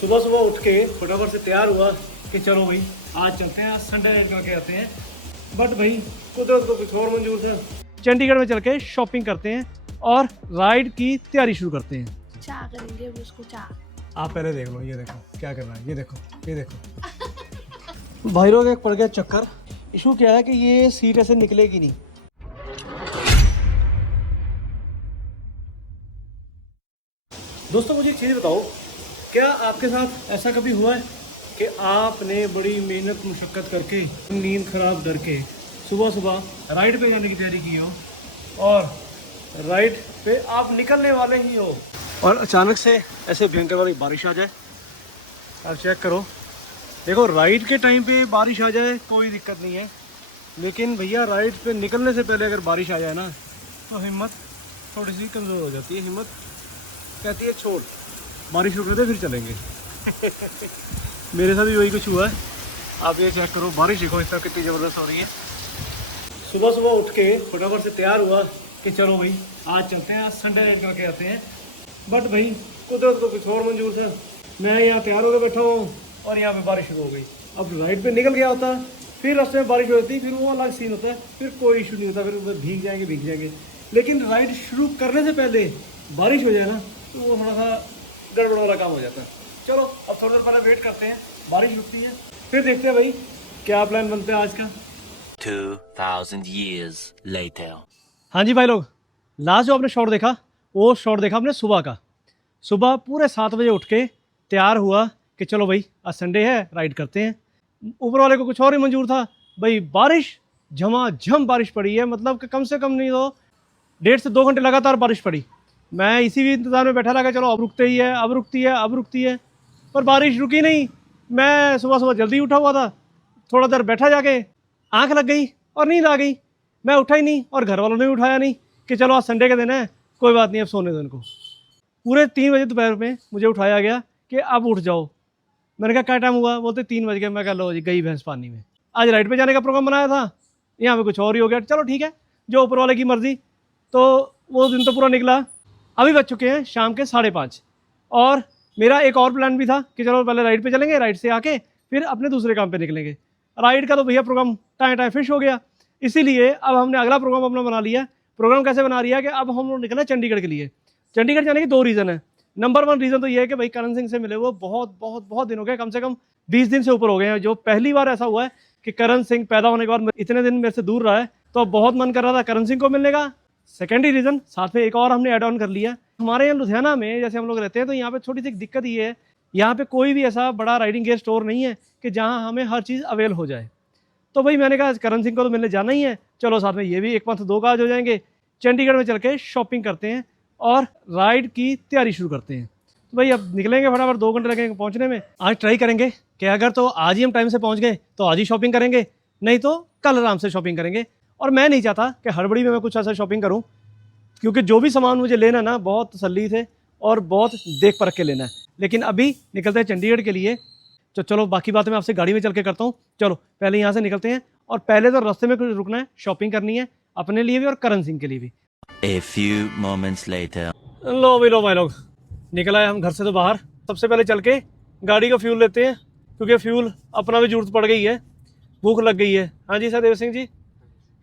सुबह सुबह उठ के फटाफट से तैयार हुआ कि चलो भाई आज चलते हैं, आज संडे नाइट करके आते हैं। बट भाई कुदरत को कुछ और मंजूर था। चंडीगढ़ में चल के शॉपिंग करते हैं और राइड की तैयारी शुरू करते हैं। चाह करेंगे अब उसको चाह। आप पहले देख लो, ये देखो क्या करना है, ये देखो ये देखो। भाई लोग एक पड़ गया चक्कर। इशू क्या है कि ये सीट ऐसे निकलेगी नहीं। दोस्तों मुझे एक चीज़ बताओ, क्या आपके साथ ऐसा कभी हुआ है कि आपने बड़ी मेहनत मुशक्क़त करके, नींद ख़राब करके सुबह सुबह राइड पे जाने की तैयारी की हो और राइड पे आप निकलने वाले ही हो और अचानक से ऐसे भयंकर वाली बारिश आ जाए? आप चेक करो, देखो राइड के टाइम पे बारिश आ जाए कोई दिक्कत नहीं है, लेकिन भैया राइड पे निकलने से पहले अगर बारिश आ जाए ना तो हिम्मत थोड़ी सी कमज़ोर हो जाती है। हिम्मत कहती है छोड़, बारिश रुक रहे थे फिर चलेंगे। मेरे साथ भी वही कुछ हुआ है। आप ये चेक करो, बारिश देखो इस तरह कितनी ज़बरदस्त हो रही है। सुबह सुबह उठ के फटाफट से तैयार हुआ कि चलो भाई आज चलते हैं, आज संडे नाइट करके आते हैं। बट भाई कुदरत को कुछ और मंजूर था। मैं यहाँ तैयार होकर बैठा हूँ और यहाँ पे बारिश शुरू हो गई। अब राइड पे निकल गया होता, फिर रास्ते में बारिश हो जाती, फिर वो अलग सीन होता है, फिर कोई इशू नहीं होता, फिर भीग जाएंगे। लेकिन राइड शुरू करने से पहले बारिश हो जाए ना तो वो थोड़ा सा गड़बड़ वाला काम हो जाता है। चलो अब थोड़ी देर पहले वेट करते हैं, बारिश रुकती है फिर देखते हैं भाई क्या प्लान बनता है आज का। 2000 years later. हाँ जी भाई लोग, लास्ट जो आपने शॉट देखा वो शॉट देखा आपने सुबह का। सुबह पूरे 7 बजे उठ के तैयार हुआ कि चलो भाई आज संडे है, राइड करते हैं। ऊपर वाले को कुछ और ही मंजूर था। भाई बारिश झमाझम बारिश पड़ी है, मतलब कि कम से कम नहीं तो 1.5 से 2 घंटे लगातार बारिश पड़ी। मैं इसी भी इंतज़ार में बैठा रहा कि चलो अब रुकते ही है, अब रुकती है, पर बारिश रुकी नहीं। मैं सुबह सुबह जल्दी उठा हुआ था, थोड़ा देर बैठा जाके, आँख लग गई और नींद आ गई। मैं उठा ही नहीं और घर वालों ने भी उठाया नहीं कि चलो आज संडे का दिन है, कोई बात नहीं अब सोने दो इनको। पूरे 3 बजे दोपहर में मुझे उठाया गया कि अब उठ जाओ। मैंने कहा क्या टाइम हुआ? बोलते 3 बज गए। मैं कहा लो जी गई भैंस पानी में। आज राइड पे जाने का प्रोग्राम बनाया था, यहाँ पे कुछ और ही हो गया। चलो ठीक है, जो ऊपर वाले की मर्जी। तो वो दिन तो पूरा निकला। अभी बज चुके हैं शाम के 5:30 और मेरा एक और प्लान भी था कि चलो पहले राइड पे चलेंगे, राइड से आके फिर अपने दूसरे काम पे निकलेंगे। राइड का तो भैया प्रोग्राम टाइम फिश हो गया, इसीलिए अब हमने अगला प्रोग्राम अपना बना लिया। प्रोग्राम कैसे बना लिया कि अब हम लोग निकले चंडीगढ़ के लिए। चंडीगढ़ जाने के 2 रीज़न है। नंबर 1 रीज़न तो ये है कि भाई करण सिंह से मिले हुए बहुत दिन हो गए, कम से कम 20 दिन से ऊपर हो गए हैं। जो पहली बार ऐसा हुआ है कि करण सिंह पैदा होने के बाद इतने दिन मेरे से दूर रहा है, तो अब बहुत मन कर रहा था करण सिंह को मिलने का। सेकेंडरी रीज़न, साथ में एक और हमने एड ऑन कर लिया। हमारे यहाँ लुधियाना में जैसे हम लोग रहते हैं तो यहाँ पे छोटी सी दिक्कत ये है, यहाँ पे कोई भी ऐसा बड़ा राइडिंग गेयर स्टोर नहीं है कि जहाँ हमें हर चीज़ अवेल हो जाए। तो भाई मैंने कहा करण सिंह को तो मिलने जाना ही है, चलो साथ में ये भी 1 पंथ 2 काज हो जाएंगे। चंडीगढ़ में चल के शॉपिंग करते हैं और राइड की तैयारी शुरू करते हैं। तो भाई अब निकलेंगे, फटाफट 2 घंटे लगेंगे पहुँचने में। आज ट्राई करेंगे कि अगर तो आज ही हम टाइम से पहुँच गए तो आज ही शॉपिंग करेंगे, नहीं तो कल आराम से शॉपिंग करेंगे। और मैं नहीं चाहता कि हड़बड़ी में मैं कुछ ऐसा शॉपिंग करूँ, क्योंकि जो भी सामान मुझे लेना ना बहुत तसल्ली से और बहुत देख परख के लेना है। लेकिन अभी निकलते हैं चंडीगढ़ के लिए। तो चलो बाकी बातें मैं आपसे गाड़ी में चल के करता हूँ। चलो पहले यहाँ से निकलते हैं और पहले तो रास्ते में कुछ रुकना है, शॉपिंग करनी है अपने लिए भी और करण सिंह के लिए भी। A few moments later. लो भाई लोग, निकला है हम घर से तो बाहर। सबसे पहले चल के गाड़ी का फ्यूल लेते हैं, क्योंकि फ्यूल अपना भी जरूरत पड़ गई है, भूख लग गई है। हाँ जी सहदेव सिंह जी,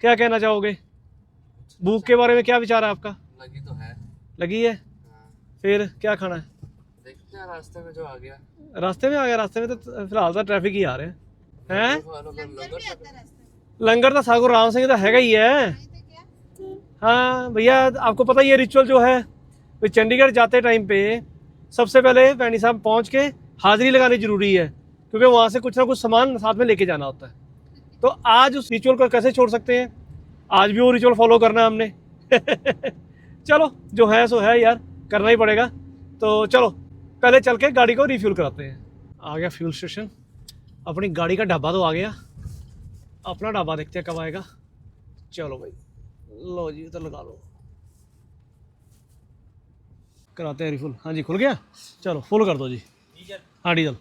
क्या कहना चाहोगे? भूख के बारे में क्या विचार है आपका? लगी तो है। लगी है? हाँ। फिर क्या खाना है? देखते हैं रास्ते में जो आ गया। रास्ते में आ गया? रास्ते में तो फिलहाल तो ट्रैफिक ही आ रहे हैं। लंगर तो सागुर राम सिंह तो हैगा ही है। हाँ भैया, आपको पता ही है रिचुअल जो है, तो चंडीगढ़ जाते टाइम पे सबसे पहले पैनी साहब पहुँच के हाजिरी लगानी जरूरी है, क्योंकि वहाँ से कुछ ना कुछ सामान साथ में लेके जाना होता है। तो आज उस रिचुअल को कैसे छोड़ सकते हैं? आज भी वो रिचुअल फॉलो करना है हमने। चलो जो है सो है यार, करना ही पड़ेगा। तो चलो पहले चल के गाड़ी को रिफ्यूल कराते हैं। आ गया फ्यूल स्टेशन, अपनी गाड़ी का ढाबा तो आ गया, अपना ढाबा देखते हैं कब आएगा। चलो भाई, लो जी तो लगा लो, कराते हैं रिफुल। हाँ जी खुल गया, चलो फुल कर दो जी। हाँ डीजल।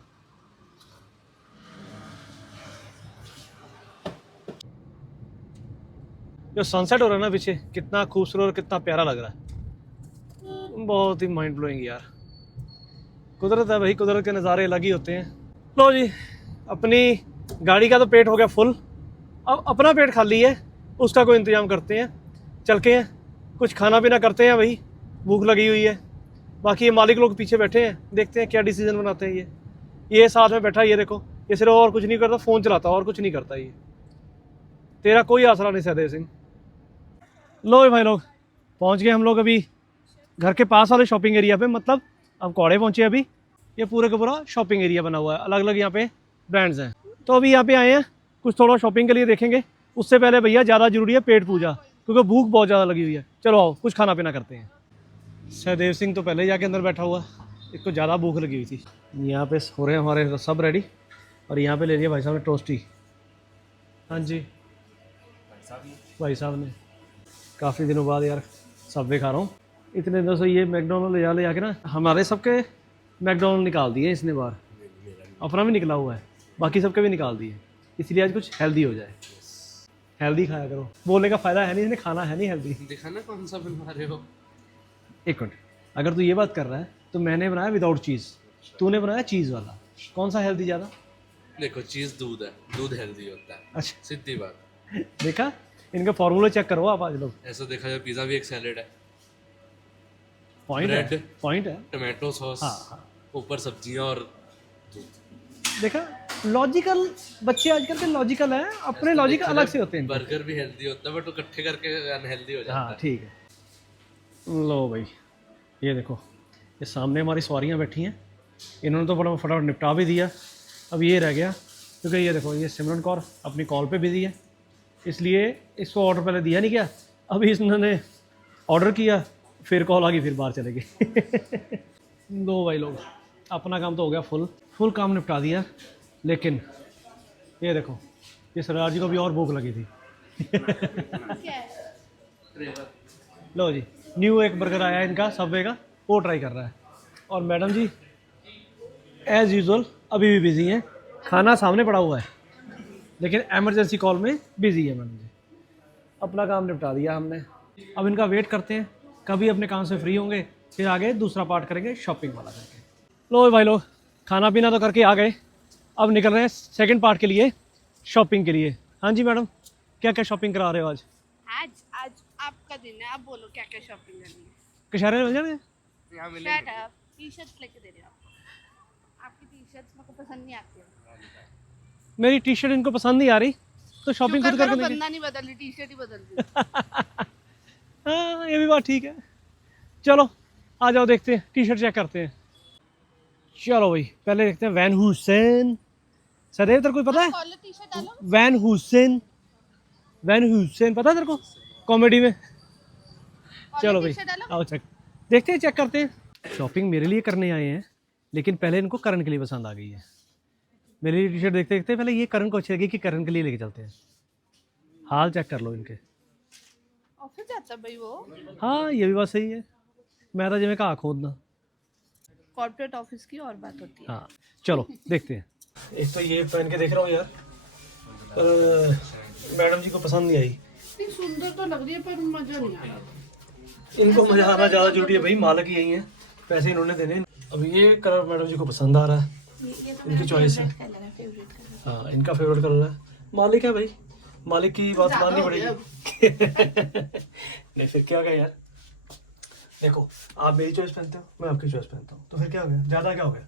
जो सनसेट हो रहा है ना पीछे, कितना खूबसूरत और कितना प्यारा लग रहा है, बहुत ही माइंड ब्लोइंग यार। कुदरत है भाई, कुदरत के नज़ारे अलग ही होते हैं। लो जी, अपनी गाड़ी का तो पेट हो गया फुल, अब अपना पेट खाली है, उसका कोई इंतज़ाम करते हैं, चल के हैं कुछ खाना पीना करते हैं भाई, भूख लगी हुई है। बाकी ये मालिक लोग पीछे बैठे हैं, देखते हैं क्या डिसीजन बनाते हैं। ये साथ में बैठा, ये देखो, ये सिर्फ और कुछ नहीं करता, फ़ोन चलाता और कुछ नहीं करता ये। तेरा कोई आसरा नहीं सहदेव सिंह। लो भाई लोग, पहुंच गए हम लोग अभी घर के पास वाले शॉपिंग एरिया पे, मतलब अब कौड़े पहुंचे अभी। ये पूरे का पूरा शॉपिंग एरिया बना हुआ है, अलग अलग यहाँ पे ब्रांड्स हैं। तो अभी यहाँ पे आए हैं, कुछ थोड़ा शॉपिंग के लिए देखेंगे। उससे पहले भैया ज़्यादा ज़रूरी है पेट पूजा, क्योंकि भूख बहुत ज़्यादा लगी हुई है। चलो आओ कुछ खाना पीना करते हैं। सहदेव सिंह तो पहले ही जाके अंदर बैठा हुआ, इसको ज़्यादा भूख लगी हुई थी। यहाँ पे हो रहे हैं हमारे सब रेडी, और यहाँ पे ले लिया भाई साहब ने टोस्टी। हाँ जी भाई साहब ने, काफ़ी दिनों बाद यार सबवे खा रहा हूँ। इतने दिनों से ये मैकडोनल्ड ले जा के ना हमारे सबके मैकडोनल्ड निकाल दिए इसने बार, अपना भी निकला हुआ है, बाकी सबके भी निकाल दिए, इसलिए आज कुछ हेल्दी हो जाए। हेल्दी खाया करो, बोलने का फ़ायदा है नहीं, इसने खाना है नहीं हेल्दी। दिखाना कौन सा बनवा रहे हो। एक मिनट, अगर तू ये बात कर रहा है तो मैंने बनाया विदाउट चीज़, तूने बनाया चीज़ वाला, कौन सा हेल्दी ज़्यादा? देखो चीज दूध है, दूध हेल्दी होता है, अच्छा सीधी बात। देखा, इनका फॉर्मूला चेक करो आप आज लोग। ऐसा देखा जाए पिज्जा भी एक सैलेड है, पॉइंट है, Bread। पॉइंट है। टोमेटो सॉस, हाँ। ऊपर सब्जियां और दूध। देखा, लॉजिकल बच्चे आजकल के लॉजिकल हैं, अपने लॉजिक अलग से होते हैं। बर्गर भी हेल्दी होता है बट वो इकट्ठे करके अनहेल्दी हो जाता हाँ है। ठीक है। लो भाई, ये देखो, ये सामने हमारी सवारियाँ बैठी हैं, इन्होंने तो बड़ा फटाफट निपटा भी दिया। अब ये रह गया, क्योंकि ये देखो, ये सिमरन कौर अपनी कॉल पे बिजी है, इसलिए इसको ऑर्डर पहले दिया नहीं गया। अभी इन्होंने ऑर्डर किया, फिर कॉल आ गई, फिर बाहर चले गए। दो भाई लोग, अपना काम तो हो गया फुल काम निपटा दिया। लेकिन ये देखो, ये सरदार जी को भी और भूख लगी थी। लो जी, न्यू एक बर्गर आया है इनका सबवे का, वो ट्राई कर रहा है। और मैडम जी एज़ यूजुअल अभी भी बिज़ी हैं, खाना सामने पड़ा हुआ है, लेकिन एमरजेंसी कॉल में बिज़ी है मैडम जी। अपना काम निपटा दिया हमने, अब इनका वेट करते हैं कभी अपने काम से फ्री होंगे, फिर आगे दूसरा पार्ट करेंगे शॉपिंग वाला करके। लो भाई लोग, खाना पीना तो करके आ गए, अब निकल रहे हैं सेकंड पार्ट के लिए, शॉपिंग के लिए। हाँ जी मैडम, क्या क्या शॉपिंग करा रहे हो आज? आज आज आपका दिन है, आप बोलो क्या क्या शॉपिंग करनी है। कशहरे मिल जाएंगे? यहाँ शर्ट मिलेंगे। है, टी शर्ट लेके दे रहे हो आपकी टी शर्ट मेरे को पसंद नहीं आती है। मेरी टी शर्ट इनको पसंद नहीं आ रही, तो शॉपिंग खुद करके देंगे। बंदा नहीं बदल रही, टी शर्ट ही बदल रही। हाँ ये भी बात ठीक है। चलो आ जाओ, देखते हैं, टी शर्ट चेक करते हैं। चलो भाई, पहले देखते हैं वैन हुसैन। सदैव तेरे को पता है कॉलर टी शर्ट डालो। वैन हुसैन, वैन हुसैन पता है तेरे को, कॉमेडी में। चलो भाई टी-शर्ट डालो। आओ चेक देखते हैं, चेक करते हैं। शॉपिंग मेरे लिए करने आए हैं, लेकिन पहले इनको करण के लिए पसंद आ गई है। मेरे लिए टी शर्ट देखते देखते पहले ये करण को अच्छी लगी कि करण के लिए लेके चलते हैं। हाल चेक कर लो इनके। ऑफिस जाता भाई वो, हाँ ये भी बात सही है, मैं तो जिम्मे कहा खोदना। कॉर्पोरेट ऑफिस की और बात होती है। हाँ चलो देखते हैं। एक तो ये पहन के देख रहा हूँ यार, मैडम जी को पसंद नहीं आई। इतनी सुंदर तो लग रही है पर मजा नहीं आ रहा। इनको मजा आना ज़्यादा जरूरी है भाई, मालिक यही है, पैसे इन्होंने देने। अब ये कलर मैडम जी को पसंद आ रहा है, ये तो इनकी चॉइस है। कलर है, फेवरेट कलर। हाँ इनका फेवरेट कलर है, मालिक है भाई, मालिक की बात माननी पड़ेगी। नहीं फिर क्या गया यार, देखो आप मेरी चॉइस पहनते हो, मैं आपकी चॉइस पहनता हूँ, तो फिर क्या हो गया, ज़्यादा क्या हो गया।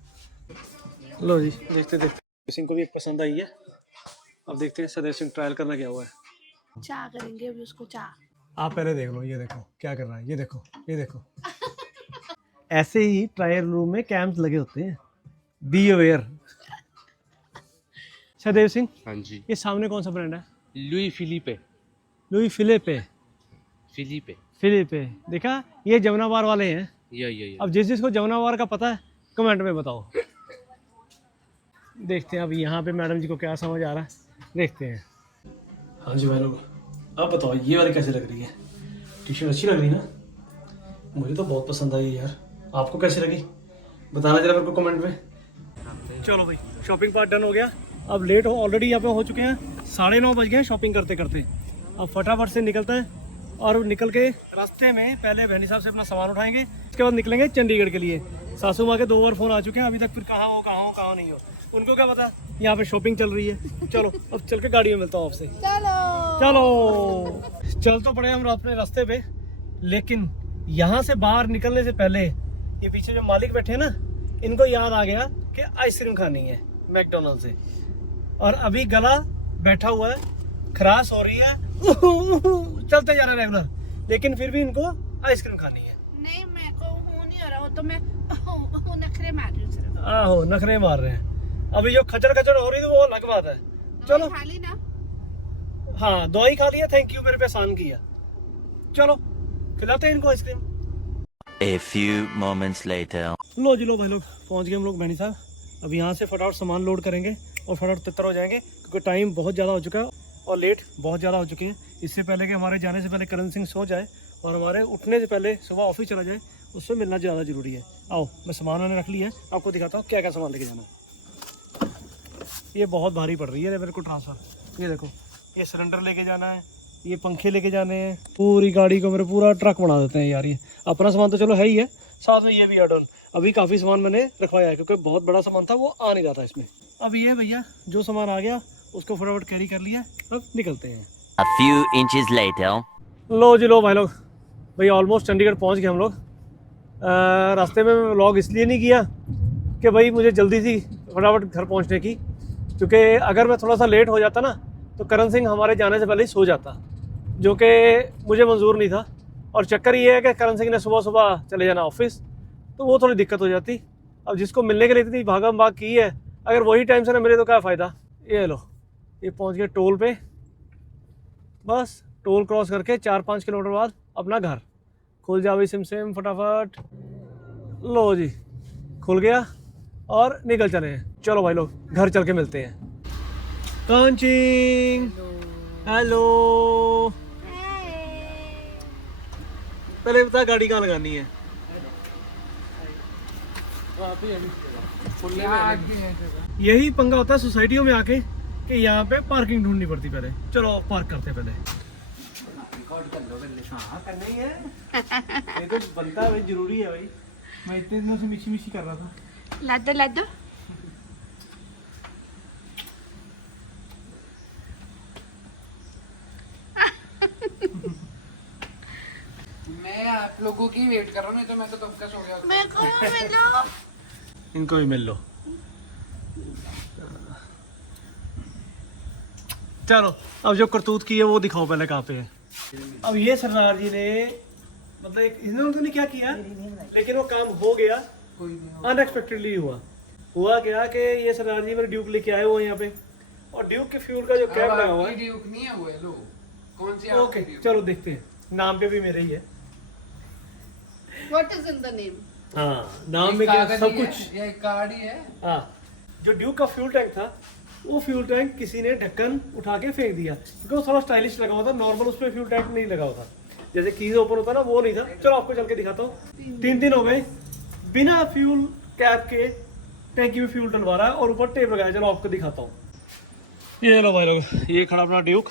लो जी देखते देखते सिंह को भी एक पसंद आई है। अब देखते हैं सदैव सिंह ट्रायल करना क्या हुआ है। चाह करेंगे अभी उसको, चाह। आप पहले देख लो, ये देखो क्या कर रहा है, ये देखो ये देखो। ऐसे ही ट्रायल रूम में कैंप्स लगे होते हैं, बी अवेयर। सदैव सिंह, हाँ जी, ये सामने कौन सा ब्रांड है? Louis Philippe. Louis Philippe. Philippe Philippe, देखा, ये जमुनाबार वाले हैं। ये अब जिस जिसको जमुनाबार का पता है कमेंट में बताओ। देखते हैं अब यहाँ पे मैडम जी को क्या समझ आ रहा है, देखते हैं। हाँ जी भाई लोग, अब बताओ ये वाली कैसे लग रही है? टी शर्ट अच्छी लग रही है ना? मुझे तो बहुत पसंद आई यार, आपको कैसी लगी बताना जरा मेरे को कमेंट में। चलो भाई, शॉपिंग पार्ट डन हो गया। अब लेट हो ऑलरेडी यहाँ पे हो चुके हैं, 9:30 बज गए हैं शॉपिंग करते करते। अब फटाफट से निकलता है, और निकल के रास्ते में पहले भैनी साहब से अपना सामान उठाएंगे, उसके बाद निकलेंगे चंडीगढ़ के लिए। सासू माँ के 2 बार फ़ोन आ चुके हैं, अभी तक फिर कहाँ हो कहाँ नहीं हो, उनको क्या पता यहाँ पे शॉपिंग चल रही है। चलो अब चल के गाड़ी में मिलता हूँ आपसे। चलो चल तो पड़े हम अपने रास्ते पे, लेकिन यहाँ से बाहर निकलने से पहले ये पीछे जो मालिक बैठे हैं ना, इनको याद आ गया कि आइसक्रीम खानी है मैकडोनल्ड से, और अभी गला बैठा हुआ है, खराश हो रही है, चलते जा रहा है रेगुलर, लेकिन फिर भी इनको आइसक्रीम खानी है। नहीं मेरे को हूँ नहीं हो रहा, वो तो मैं नखरे मार रही हूँ सिर्फ। आहो नखरे मार रहे हैं। अभी जो खचर खचर हो रही थी वो अलग बात है। चलो खा ली ना। हाँ दवाई खा लिया, थैंक यू, मेरे पे आसान किया। चलो खिलाते हैं इनको ice cream. A few moments later. लो जी लो भाई लोग, पहुंच गए हम लोग भैनी साहब। अब यहाँ से फटाफट सामान लोड करेंगे और फटाफट तितर हो जाएंगे, क्योंकि टाइम बहुत ज़्यादा हो चुका है और लेट बहुत ज़्यादा हो चुके हैं। इससे पहले कि हमारे जाने से पहले करण सिंह सो जाए और हमारे उठने से पहले सुबह ऑफिस चला जाए, उससे मिलना ज़्यादा ज़रूरी है। आओ मैं सामान मैंने रख लिया है, आपको दिखाता हूँ क्या क्या सामान लेके जाना है। ये बहुत भारी पड़ रही है मेरे को ट्रांसफ़र। ये देखो, ये सिलेंडर लेके जाना है, ये पंखे लेके जाने हैं, पूरी गाड़ी को मेरे पूरा ट्रक बना देते हैं यार। ये अपना सामान तो चलो है ही है, साथ में ये भी ऐड ऑन। अभी काफ़ी सामान मैंने रखवाया है क्योंकि बहुत बड़ा सामान था, वो आ नहीं रहा था इसमें। अब ये भैया जो सामान आ गया उसको फटाफट कैरी कर लिया, अब निकलते हैं। A few inches later. लो जी लो भाई लोग, भैया ऑलमोस्ट चंडीगढ़ पहुंच गए हम लोग। रास्ते में मैं व्लॉग इसलिए नहीं किया कि भाई मुझे जल्दी थी फटाफट घर पहुंचने की, क्योंकि अगर मैं थोड़ा सा लेट हो जाता ना तो करण सिंह हमारे जाने से पहले ही सो जाता, जो कि मुझे मंजूर नहीं था। और चक्कर ये है कि करण सिंह ने सुबह सुबह चले जाना ऑफिस, तो वो थोड़ी दिक्कत हो जाती। अब जिसको मिलने के लिए इतनी भागम भाग की है, अगर वही टाइम से ना मिले तो क्या फ़ायदा। ये लो, ये पहुंच गए टोल पे, बस टोल क्रॉस करके 4-5 किलोमीटर बाद अपना घर। खुल जा भाई सिम फटाफट। लो जी खुल गया और निकल चले हैं। चलो भाई लोग घर चल के मिलते हैं। कांचिंग हेलो, पहले बता गाड़ी कहाँ लगानी है। यही पंगा होता है सोसाइटियों में आके कि यहाँ पे पार्किंग ढूंढनी पड़ती पहले। चलो पार्क करते पहले। हाँ करना ही है, ये तो बनता है भाई, जरूरी है भाई। मैं इतने दिनों से मिशी कर रहा था। लद्दो मैं आप लोगों की वेट कर रहा हूँ, नहीं तो मैं तो कब का सो गया। मेरे को मिलो। इनको भी मिल लो। चलो अब जो करतूत की है वो दिखाओ पहले कहाँ पे है। अब ये सरदार जी ने मतलब इन्होंने तो नहीं क्या किया, लेकिन वो काम हो गया, अनएक्सपेक्टेडली हुआ क्या कि ये सरदार जी मेरे ड्यूक लेके आए हुए यहाँ पे, और ड्यूक के फ्यूल का जो कैप लगा हुआ है। ड्यूक नहीं है वो, है लो कौन सी ओके चलो देखते हैं, नाम पे भी मेरे ही है। What is in the name? हाँ नाम में क्या सब कुछ, ये कार्ड ही है। हाँ जो ड्यूक का फ्यूल टैंक था, वो फ्यूल टैंक किसी ने ढक्कन उठा के फेंक दिया, क्योंकि वो थोड़ा स्टाइलिश लगा हुआ था। नॉर्मल उस पर फ्यूल टैंक नहीं लगा हुआ था, जैसे कीज ओपन होता है ना, वो नहीं था। चलो आपको चल के दिखाता हूँ। 3 दिन हो गए बिना फ्यूल कैप के टैंकी में फ्यूल डलवा रहा है और ऊपर टेप लगाया। चलो आपको दिखाता हूँ। ये लो भाई लोग, ये खड़ा अपना ड्यूक।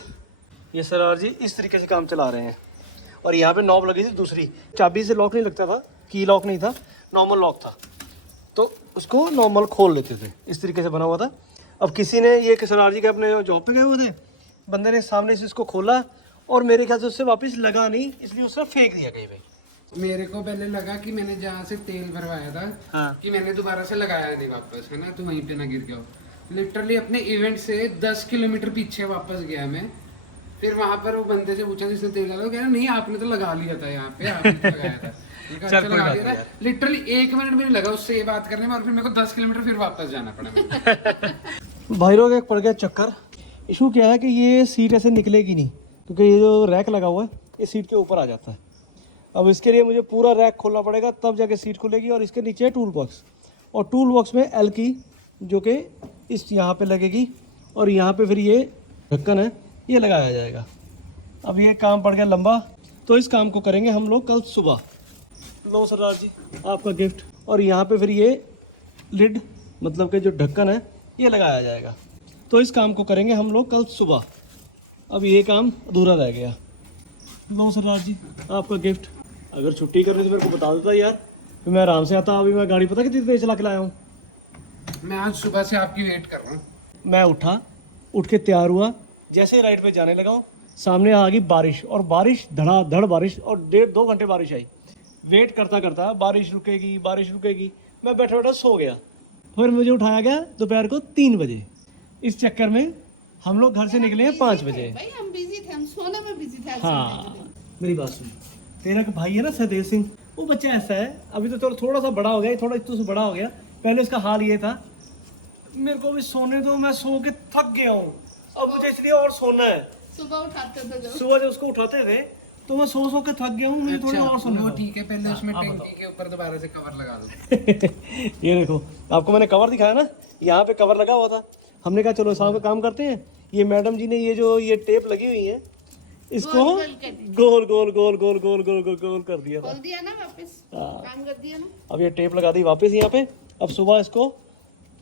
ये सरदार जी इस तरीके से काम चला रहे हैं, और यहाँ पे नॉब लगी थी दूसरी, चाबी से लॉक नहीं लगता था, की लॉक नहीं था, नॉर्मल लॉक था, तो उसको नॉर्मल खोल लेते थे। इस तरीके से बना हुआ था। अब किसी ने, ये सरदार जी के अपने जॉब पे गए हुए थे, बंदे ने सामने से इसको खोला और मेरे ख्याल से उससे वापस लगा नहीं, इसलिए उसने फेंक दिया कहीं पे। मेरे को पहले लगा कि मैंने जहाँ से तेल भरवाया था, हाँ। कि मैंने दोबारा से लगाया नहीं वापस, है ना, तो वहीं पे ना गिर गया। लिटरली अपने इवेंट से 10 किलोमीटर पीछे वापस गया मैं। फिर वहां पर वो बंदे से पूछा जिसने तेल डाला, कह रहा नहीं आपने तो लगा लिया था यहाँ पे, आपने तो लगाया था। अच्छा लगा लिया था। लिटरली 1 मिनट भी नहीं लगा उससे ये बात करने में, और फिर मेरे को 10 किलोमीटर फिर वापस जाना पड़ा मेरे। भाई लोग एक पड़ गया चक्कर। इशू क्या है कि ये सीट ऐसे निकलेगी नहीं, क्योंकि ये जो रैक लगा हुआ है ये सीट के ऊपर आ जाता है। अब इसके लिए मुझे पूरा रैक खोलना पड़ेगा, तब जाके सीट खुलेगी। और इसके नीचे है टूल बॉक्स, और टूल बॉक्स में एल की जो कि इस यहाँ पे लगेगी, और यहाँ पे फिर ये ढक्कन है ये लगाया जाएगा। अब ये काम पड़ गया लंबा, तो इस काम को करेंगे हम लोग कल सुबह। लो सरदार जी आपका गिफ्ट। और यहाँ पे फिर ये लिड मतलब कि जो ढक्कन है ये लगाया जाएगा, तो इस काम को करेंगे हम लोग कल सुबह। अब ये काम अधूरा रह गया। लो सरदार जी आपका गिफ्ट। अगर छुट्टी करनी तो मेरे को बता देता यार, फिर मैं आराम से आता। अभी मैं गाड़ी पता कितनी तेज चला के लाया हूँ। मैं आज सुबह से आपकी वेट कर रहा हूँ। मैं उठा, उठ के तैयार हुआ, जैसे राइड पे जाने लगा हूँ सामने आ गई बारिश, और बारिश धड़ाधड़ बारिश, और 1.5-2 घंटे बारिश आई। वेट करता करता बारिश रुकेगी, मैं बैठा बैठा सो गया। फिर मुझे उठाया गया दोपहर को 3 बजे। इस चक्कर में हम लोग घर से निकले हैं 5 बजे। भाई हम बिजी थे, हम सोने में बिजी थे आज संडे के हाँ, दिन। मेरी बात सुन, तेरा का भाई है ना सहदेव सिंह, वो बच्चा ऐसा है, अभी तो थोड़ा सा बड़ा हो गया, थोड़ा इतना सा बड़ा हो गया। पहले इसका हाल ये था, मेरे को भी सोने दो, मैं सो के थक गया हूँ, अब मुझे इसलिए और सोना है। सुबह उठाते थे जब। सुबह जब उसको उठाते थे तो मैं सो के थक गया हूँ, मुझे थोड़ा और सोना वो था। ठीक है, पहले उसमें टैंकी के ऊपर दोबारा से कवर लगा दो। ये देखो, आपको मैंने कवर दिखाया ना, यहाँ पे कवर लगा हुआ था। हमने कहा चलो शाम को काम करते हैं। ये मैडम जी ने ये टेप लगी हुई है, इसको गोल गोल गोल गोल गोल गोल गोल गोल कर दिया था। खोल दिया ना वापस, हाँ। काम कर दिया ना। अब ये टेप लगा दी वापस यहाँ पे। अब सुबह इसको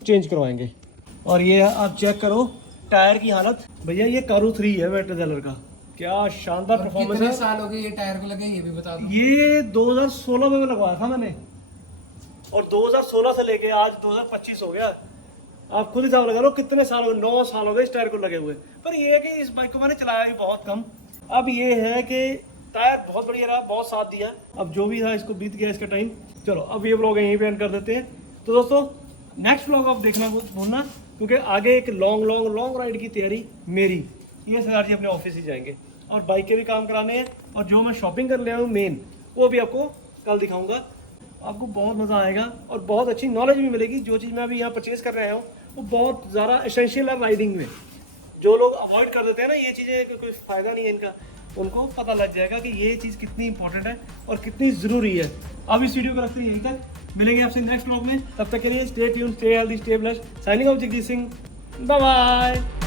चेंज करवाएंगे। और ये आप चेक करो टायर की हालत, भैया ये कारू 3 है वेटरजेलर का, क्या शानदार परफॉर्मेंस कितने है। साल हो गए ये टायर को लगे, ये भी बता दो। ये 2016 में लगवाया था मैंने, और 2016 से लेके आज 2025 हो गया। आप खुद हिसाब लगा लो कितने साल हो गए, 9 साल हो गए इस टायर को लगे हुए। पर ये है कि इस बाइक को मैंने चलाया भी बहुत कम। अब ये है कि टायर बहुत बढ़िया रहा, बहुत साथ दिया। अब जो भी था इसको बीत गया इसका टाइम। चलो अब ये व्लॉग यहीं पे एंड कर देते हैं। तो दोस्तों नेक्स्ट व्लॉग आप देखना भूलना, क्योंकि आगे एक लॉन्ग राइड की तैयारी मेरी। ये सरदार जी अपने ऑफिस ही जाएंगे और बाइक के भी काम कराने हैं, और जो मैं शॉपिंग कर लिया हूँ मेन, वो भी आपको कल दिखाऊंगा। आपको बहुत मज़ा आएगा और बहुत अच्छी नॉलेज भी मिलेगी। जो चीज़ मैं अभी यहाँ परचेज कर रहा हूँ वो बहुत ज़्यादा एसेंशियल है राइडिंग में। जो लोग अवॉइड कर देते हैं ना ये चीज़ें, कोई फ़ायदा नहीं है इनका, उनको पता लग जाएगा कि ये चीज़ कितनी इंपॉर्टेंट है और कितनी ज़रूरी है। अब इस वीडियो को रखते हैं यहीं तक, मिलेंगे आपसे नेक्स्ट व्लॉग में। तब तक के लिए stay tune, stay healthy, stay blessed. Signing off Jagdish Singh, bye bye.